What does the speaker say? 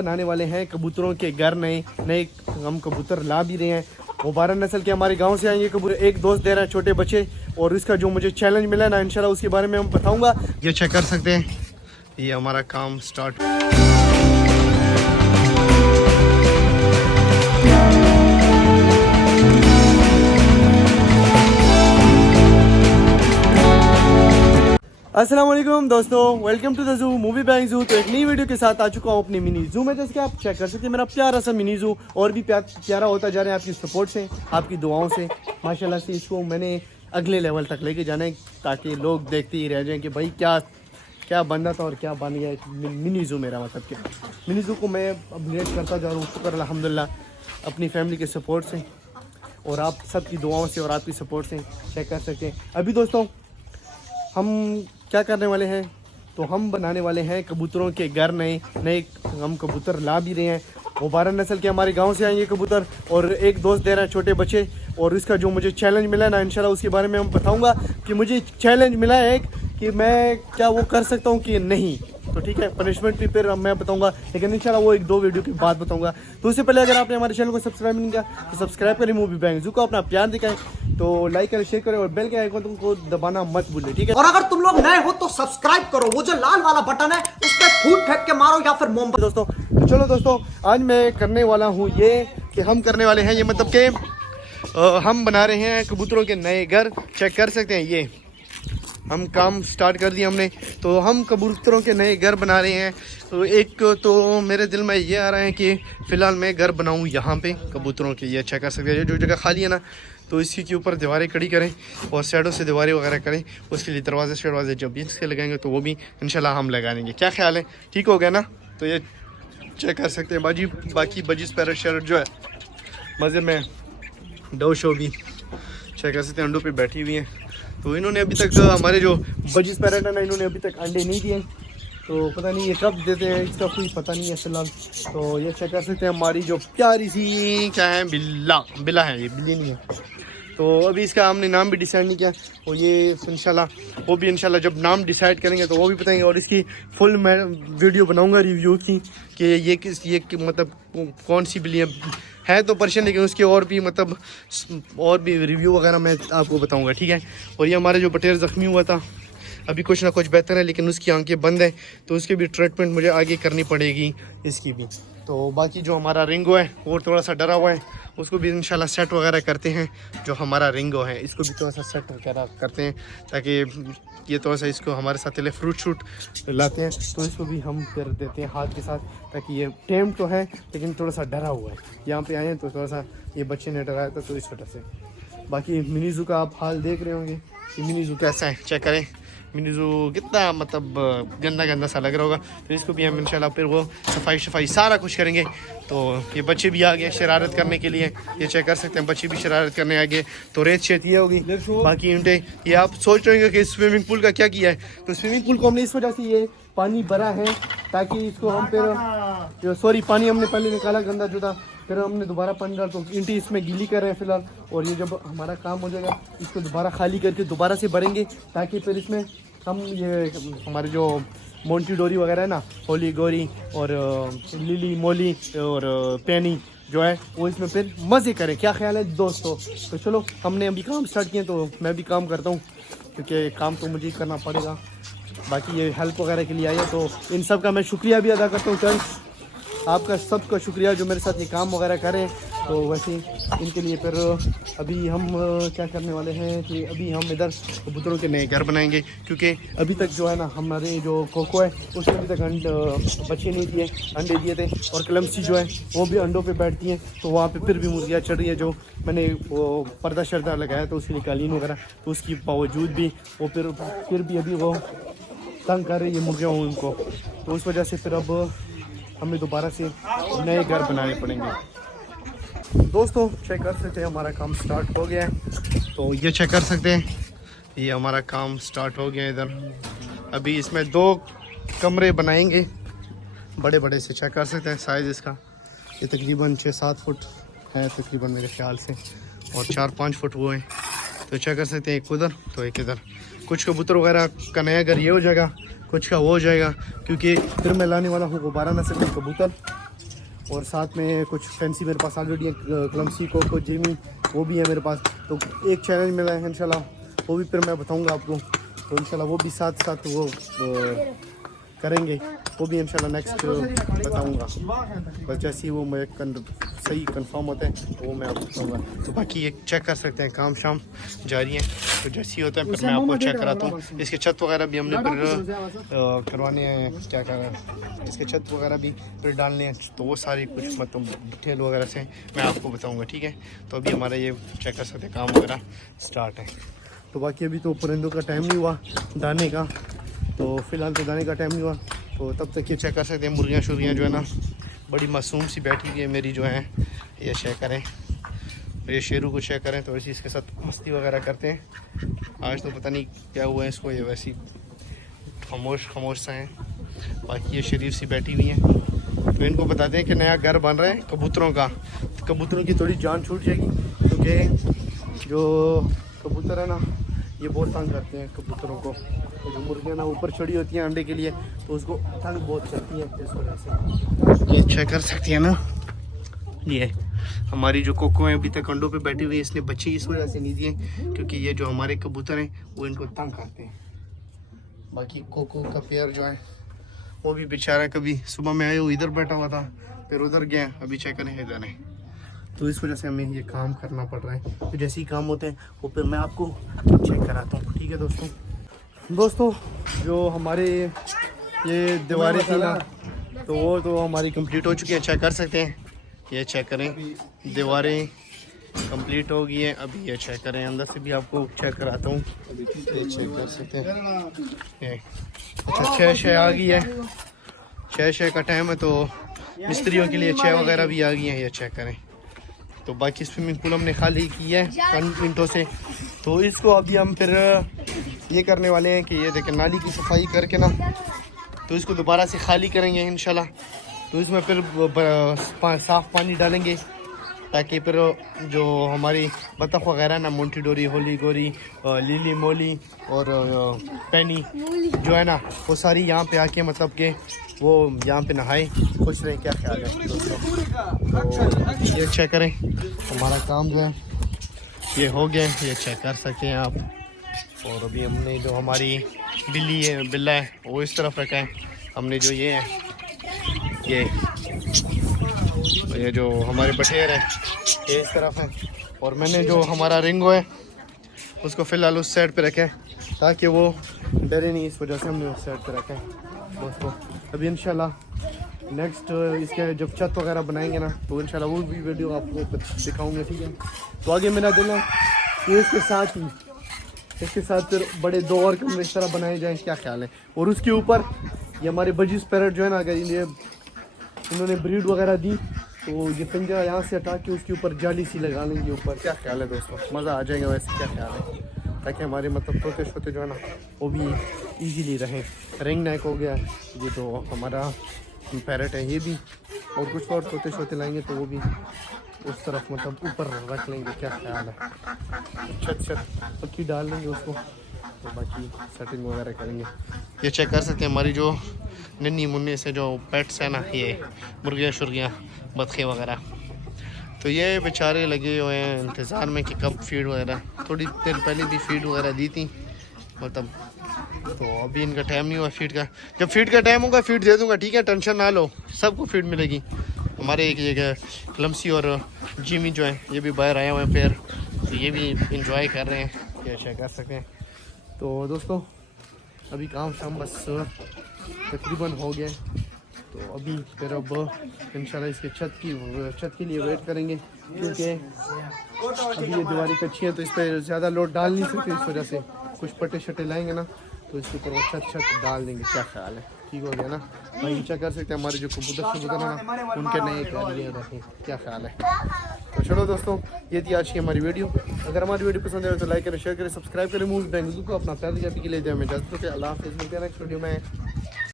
बनाने वाले हैं कबूतरों के घर नए नए हम कबूतर ला भी रहे हैं। वो 12 नस्ल के हमारे गांव से आएंगे कबूतर। एक दोस्त दे रहा है छोटे बच्चे, और इसका जो मुझे चैलेंज मिला ना इंशाल्लाह उसके बारे में हम बताऊंगा। ये चेक कर सकते हैं, ये हमारा काम स्टार्ट। अस्सलाम वालेकुम दोस्तों, welcome to the zoo movie bank zoo. तो एक नई वीडियो के साथ आ चुका हूँ अपनी मिनी जू में। जैसे कि आप चेक कर सकते हैं मेरा प्यारा सा मिनी जू और भी प्यारा होता जा रहा है आपकी सपोर्ट से, आपकी दुआओं से। माशाल्लाह से इसको मैंने अगले लेवल तक लेके जाना है ताकि लोग देखते ही रह जाएं कि भाई क्या बनना था और क्या बन गया मिनी जू मेरा। मतलब कि मिनी जू को मैं अपग्रेड करता जा रहा हूँ, शुक्र अल्हम्दुलिल्लाह अपनी फैमिली के सपोर्ट से और आप सबकी दुआओं से और आपकी सपोर्ट से। चेक कर सकते हैं अभी दोस्तों हम क्या करने वाले हैं, तो हम बनाने वाले हैं कबूतरों के घर नए नए हम कबूतर ला भी रहे हैं। वो 12 नस्ल के हमारे गांव से आएंगे कबूतर, और एक दोस्त दे रहा है छोटे बच्चे। और इसका जो मुझे चैलेंज मिला है ना इंशाल्लाह उसके बारे में हम बताऊंगा कि मुझे चैलेंज मिला है एक कि मैं क्या वो कर सकता हूँ कि नहीं। तो ठीक है, पनिशमेंट भी फिर मैं बताऊंगा, लेकिन इंशाल्लाह वो 1-2 वीडियो के बाद बताऊंगा। तो उससे पहले अगर आपने हमारे चैनल को सब्सक्राइब नहीं किया तो सब्सक्राइब करें, मूवी बैंक जू को अपना प्यार दिखाएं, तो लाइक करें, शेयर करें और बेल के आइकन को दबाना मत भूलें, ठीक है। और अगर तुम लोग नए हो तो सब्सक्राइब करो, वो जो लाल वाला बटन है उस पर फूट फेंक के मारो या फिर मोमबत्ती। दोस्तों तो चलो दोस्तों, आज मैं करने वाला हूँ ये कि हम करने वाले हैं ये मतलब कि हम बना रहे हैं कबूतरों के नए घर। चेक कर सकते हैं, ये हम काम स्टार्ट कर दिया हमने। तो हम कबूतरों के नए घर बना रहे हैं। तो एक तो मेरे दिल में ये आ रहा है कि फ़िलहाल मैं घर बनाऊं यहाँ पे कबूतरों के। ये चेक कर सकते हैं, जो जगह खाली है ना तो इसी के ऊपर दीवारें खड़ी करें और साइडों से दीवारें वगैरह करें। उसके लिए दरवाजे जब भी इसके लगाएंगे तो वो भी इंशाल्लाह हम लगा देंगे। क्या ख्याल है, ठीक हो गया ना। तो ये चेक कर सकते हैं बाकी बजिस पैरट शैरट जो है मज़े में डो शो भी चेक कर सकते हैं, अंडों पे बैठी हुई हैं। तो इन्होंने अभी तक हमारे जो बजिस पैरट है ना इन्होंने अभी तक अंडे नहीं दिए, तो पता नहीं ये कब देते हैं, इसका कोई पता नहीं है फिलहाल। तो ये चेक कर सकते हैं हमारी जो प्यारी सी क्या है बिल्ला है, ये बिल्ली नहीं है। तो अभी इसका हमने नाम भी डिसाइड नहीं किया, और ये इंशाल्लाह वो भी इंशाल्लाह जब नाम डिसाइड करेंगे तो वो भी बताएंगे। और इसकी फुल मैं वीडियो बनाऊंगा रिव्यू की कि ये मतलब कौन सी बिल्ली है तो पर्शियन, लेकिन उसके और भी मतलब और भी रिव्यू वगैरह मैं आपको बताऊंगा, ठीक है। और ये हमारे जो बटेर ज़ख्मी हुआ था अभी कुछ ना कुछ बेहतर है, लेकिन उसकी आंखें बंद है तो उसकी भी ट्रीटमेंट मुझे आगे करनी पड़ेगी इसकी भी। तो बाकी जो हमारा रिंगो है वो थोड़ा सा डरा हुआ है, उसको भी इंशाल्लाह सेट वगैरह करते हैं। जो हमारा रिंगो है इसको भी थोड़ा सा सेट वगैरह करते हैं ताकि ये थोड़ा सा इसको हमारे साथ पहले फ्रूट शूट लाते हैं तो इसको भी हम कर देते हैं हाथ के साथ, ताकि ये टेम तो है लेकिन थोड़ा सा डरा हुआ है। यहाँ पे आए हैं तो थोड़ा सा ये बच्चे ने डराया था तो इस वजह से। बाकी मिनी जू का आप हाल देख रहे होंगे कि मिनी जू कैसा है, चेक करें मिनी जू कितना मतलब गंदा सा लग रहा होगा। तो इसको भी हम इंशाल्लाह फिर वो सफाई सारा कुछ करेंगे। तो ये बच्चे भी आ गए शरारत करने के लिए, ये चेक कर सकते हैं बच्चे भी शरारत करने आ गए। तो रेत शेत ये होगी, बाकी ईंटें। ये आप सोच रहे होंगे कि स्विमिंग पूल का क्या किया है, तो स्विमिंग पूल को हमने इस वजह से ये पानी भरा है ताकि इसको हम फिर पानी हमने पहले निकाला गंदा जो था, फिर हमने दोबारा पानी डाला तो ईंटें इसमें गीली कर रहे हैं फिलहाल। और ये जब हमारा काम हो जाएगा इसको दोबारा खाली करके दोबारा से भरेंगे ताकि फिर इसमें हम ये हमारे जो मोंटी डोरी वगैरह है ना, होली गोरी और लिली मोली और पैनी जो है वो इसमें फिर मज़े करें। क्या ख्याल है दोस्तों। तो चलो हमने अभी काम स्टार्ट किया तो मैं भी काम करता हूँ क्योंकि काम तो मुझे ही करना पड़ेगा। बाकी ये हेल्प वगैरह के लिए आई है तो इन सब का मैं शुक्रिया भी अदा करता हूँ। चल आपका सबका शुक्रिया जो मेरे साथ ये काम वगैरह करें। तो वैसे इनके लिए फिर अभी हम क्या करने वाले हैं कि अभी हम इधर कबूतरों के नए घर बनाएंगे, क्योंकि अभी तक जो है ना हमारे जो कोको है उसने अभी तक बच्चे नहीं दिए, अंडे दिए थे। और कलमसी जो है वो भी अंडों पे बैठती हैं, तो वहाँ पे फिर भी मुर्गियाँ चढ़ रही है। जो मैंने वो पर्दा शर्दा लगाया तो उसके लिए कालीन वगैरह, तो उसकी बावजूद भी वो फिर भी अभी वो तंग कर रही है मुर्गियाँ उनको। तो उस वजह से फिर अब हमें दोबारा से नए घर बनाने पड़ेंगे। दोस्तों चेक कर सकते हैं हमारा काम स्टार्ट हो गया है। तो ये चेक कर सकते हैं ये हमारा काम स्टार्ट हो गया है इधर। अभी इसमें 2 कमरे बनाएंगे बड़े से। चेक कर सकते हैं साइज़ इसका, ये तकरीबन 6-7 फुट है तकरीबन मेरे ख्याल से, और 4-5 फुट वो है। तो चेक कर सकते हैं एक उधर तो एक इधर। कुछ कबूतर वगैरह का नया घर ये हो जाएगा, कुछ का वो हो जाएगा, क्योंकि फिर मैं लाने वाला हूँ 12 नस्ल के कबूतर और साथ में कुछ फैंसी मेरे पास ऑलरेडी है, क्लम्सी कोको जिमी वो भी है मेरे पास। तो एक चैलेंज मिला है इंशाल्लाह, वो भी फिर मैं बताऊंगा आपको। तो इंशाल्लाह वो भी साथ साथ वो करेंगे, वो भी इंशाल्लाह नेक्स्ट बताऊंगा। बस जैसे ही वो मैं सही कंफर्म होता है तो वो मैं आपको बताऊंगा। तो बाकी ये चेक कर सकते हैं, काम शाम जारी है। तो जैसे ही होता है फिर मैं आपको चेक कराता हूँ। इसके छत वगैरह भी हमने फिर करवाने हैं, क्या कर रहे हैं, इसके छत वगैरह भी फिर डालने हैं। तो वो सारी कुछ मतलब डिटेल वगैरह से मैं आपको बताऊँगा, ठीक है। तो अभी हमारा ये चेक कर सकते हैं काम वगैरह स्टार्ट है। तो बाकी अभी तो परिंदों का टाइम नहीं हुआ दाने का, तो फ़िलहाल तो दाने का टाइम नहीं हुआ। तो तब तक ये चेक कर सकते हैं मुर्गियाँ शुर्गियाँ जो है ना बड़ी मासूम सी बैठी हुई है मेरी जो है, ये चेक करें। ये शेरू को चेक करें तो वैसे इसके साथ मस्ती वगैरह करते हैं। आज तो पता नहीं क्या हुआ है इसको, ये वैसी खामोश सा है। बाकी ये शरीफ सी बैठी हुई हैं। तो इनको बताते हैं कि नया घर बन रहा है कबूतरों का। तो कबूतरों की थोड़ी जान छूट जाएगी, क्योंकि जो कबूतर है ना ये बहुत तंग करते हैं कबूतरों को। तो जो मुर्गियाँ ना ऊपर चढ़ी होती हैं अंडे के लिए, तो उसको तंग बहुत करती है इस वजह से। ये चेक कर सकती है ना, ये हमारी जो कोको है अभी तक अंडों पे बैठी हुई है। इसने बच्चे इस वजह से नहीं दिए क्योंकि ये जो हमारे कबूतर हैं वो इनको तंग करते हैं। बाकी कोको का पेयर जो है वो भी बेचारा कभी सुबह में आया वो इधर बैठा हुआ था, फिर उधर गया, अभी चेक करें इधर है। तो इस वजह से हमें ये काम करना पड़ रहा है। तो जैसे ही काम होते हैं वो फिर मैं आपको चेक कराता हूँ, ठीक है दोस्तों। जो हमारे ये दीवारें थी ना तो वो तो हमारी कंप्लीट हो चुकी है, चेक कर सकते हैं। ये चेक करें, दीवारें कंप्लीट हो गई हैं। अभी ये चेक करें, अंदर से भी आपको चेक कराता हूँ, ये चेक कर सकते हैं। ये अच्छा 6 आ गई है, 6 का टाइम है, तो मिस्त्रियों के लिए 6 वगैरह भी आ गई हैं। ये चेक करें। तो बाकी स्विमिंग पूल हमने खाली की है 5 मिनटों से। तो इसको अभी हम फिर ये करने वाले हैं कि ये देखें नाली की सफाई करके ना तो इसको दोबारा से खाली करेंगे इंशाल्लाह। तो इसमें फिर साफ़ पानी डालेंगे ताकि फिर जो हमारी बतख वगैरह ना मोंटी डोरी, होली गोरी, लीली मोली और पैनी जो है ना वो सारी यहाँ पे आके मतलब कि वो यहाँ पे नहाए, खुश रहे। क्या ख्याल है दोस्तों? तो ये चेक करें, हमारा काम जो है ये हो गया, ये चेक कर सकते हैं आप। और अभी हमने जो हमारी बिल्ला है वो इस तरफ रखा है। हमने जो ये है ये जो हमारे बटेर है ये इस तरफ है। और मैंने जो हमारा रिंगो है उसको फ़िलहाल उस साइड पे रखा है ताकि वो डरे नहीं, इस वजह से हमने उस साइड पे रखा है दोस्तों। अभी इंशाल्लाह नेक्स्ट इसके जब छत वगैरह बनाएंगे ना तो इंशाल्लाह वो भी वीडियो आपको दिखाऊंगा, ठीक है। तो आगे मेरा दिल है कि इसके साथ फिर बड़े 2 और कमरे इस तरह बनाए जाएँ, क्या ख्याल है? और उसके ऊपर ये हमारे बजीज पैरट जो है ना, अगर इन्होंने ब्रीड वगैरह दी तो ये पिंजरा यहाँ से हटा के उसके ऊपर जाली सी लगा लेंगे ऊपर। क्या ख्याल है दोस्तों? मज़ा आ जाएगा वैसे, क्या ख्याल है? ताकि हमारे मतलब तोते शोते जो है ना वो भी इजीली रहें। रिंग नेक हो गया, ये जो हमारा पैरट है ये भी, और कुछ और तोते शोते लाएंगे तो वो भी उस तरफ मतलब ऊपर रख लेंगे। क्या ख्याल है? छत पक्की डाल लेंगे उसको, तो बाकी सेटिंग वगैरह करेंगे। ये चेक कर सकते हैं हमारी जो नन्ही मुन्नी से जो पेट्स है ना, ये मुर्गियाँ शुर्गियाँ बतखें वगैरह, तो ये बेचारे लगे हुए हैं इंतज़ार में कि कब फीड वगैरह। थोड़ी देर पहले भी फीड वगैरह दी थी मतलब, तो अभी इनका टाइम नहीं हुआ फीड का। जब फीड का टाइम होगा फीड दे दूँगा, ठीक है, टेंशन ना लो, सबको फीड मिलेगी। हमारे एक ये क्लम्सी और जिमी जो है ये भी बाहर आए हुए हैं पेयर, तो ये भी इंजॉय कर रहे हैं, ये शेयर कर सकते हैं। तो दोस्तों अभी काम शाम बस तकरीबन हो गया, तो अभी फिर अब इंशाल्लाह इसके छत के लिए वेट करेंगे, क्योंकि अभी ये दीवारें कच्ची हैं तो इस पर ज़्यादा लोड डाल नहीं सकते। इस वजह से कुछ पट्टे शट्टे लाएंगे ना तो इसके ऊपर वो छत डाल देंगे। क्या ख्याल है? ठीक हो गया ना भाई? नीचा कर सकते हैं हमारे जो कबूतर ना उनके नए कार्य रखें। क्या ख्याल है? तो चलो दोस्तों, ये थी आज की हमारी वीडियो। अगर हमारी वीडियो पसंद आए तो लाइक करें, शेयर करें, सब्सक्राइब करें। मूवी को अपना प्यार के लिए दे हमें इजाज़त दें। अल्लाह हाफ़िज़, मिलते हैं नेक्स्ट वीडियो में।